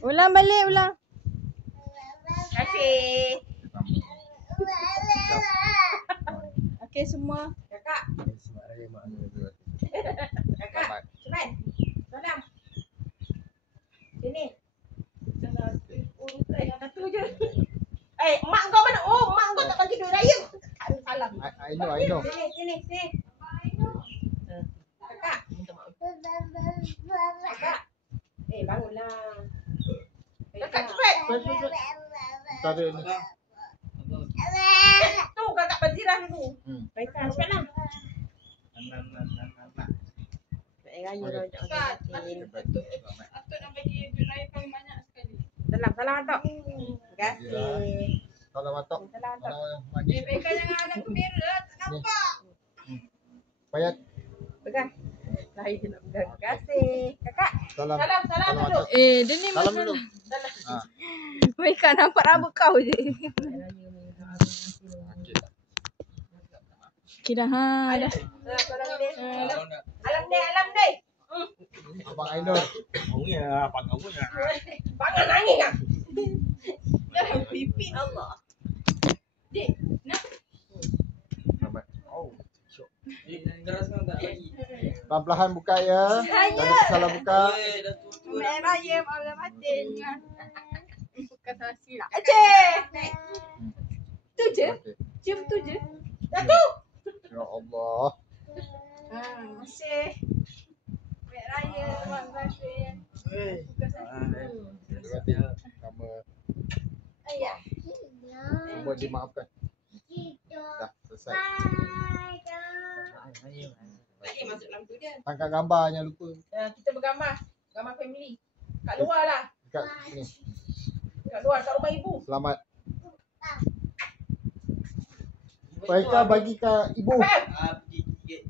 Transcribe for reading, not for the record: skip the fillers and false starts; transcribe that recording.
Ulang balik, ulang. Terima kasih. Okey semua. Kakak. Kakak. Cepat. Salam. Sini. Satu je. Mak kau mana? Oh, mak kau tak bagi duit raya. Salam. I know. Sini. Kakak. Kakak. Bangunlah. Kakak cepat. Tadi ni. Tu kakak Bazirah dulu. Baiklah, cepatlah. Raya dah nak Atuk nak bagi duit raya paling banyak sekali. Salam Atok. Terima kasih. Salam Atok. Salam Atok. Pegang jangan ada kamera, tak nampak. Payat. Pegang. Saya je nak pegang. Terima kasih. Kakak. Salam. Salam dulu. Atok. Dia ni Salam masalah. dulu. Mereka nampak rambut kau je. Okey dah ha. Dah. Alam deh. Abang Ainul. Bangun nangis kan? Dah pipi Allah. Dek, nak Oh. Geraskan tak lagi. Perlahan buka ya. Jangan salah buka. Mek raya malam batin. Bukan salah silap. Aceh. Tu je. Okey. Cium tu je. Dah tu. Ya Allah. Masih. Mek raya malam batin. Terima kasih. Nama Ayah. semua dimaafkan. Dah selesai. Masuk dalam tu je. Tangkap gambar jangan lupa. Kita bergambar. Gambar family. Kat luar lah. Dekat ni. Kat luar, kat rumah ibu. Selamat. Baiklah bagi kat ibu. Faham? Pergi gigit.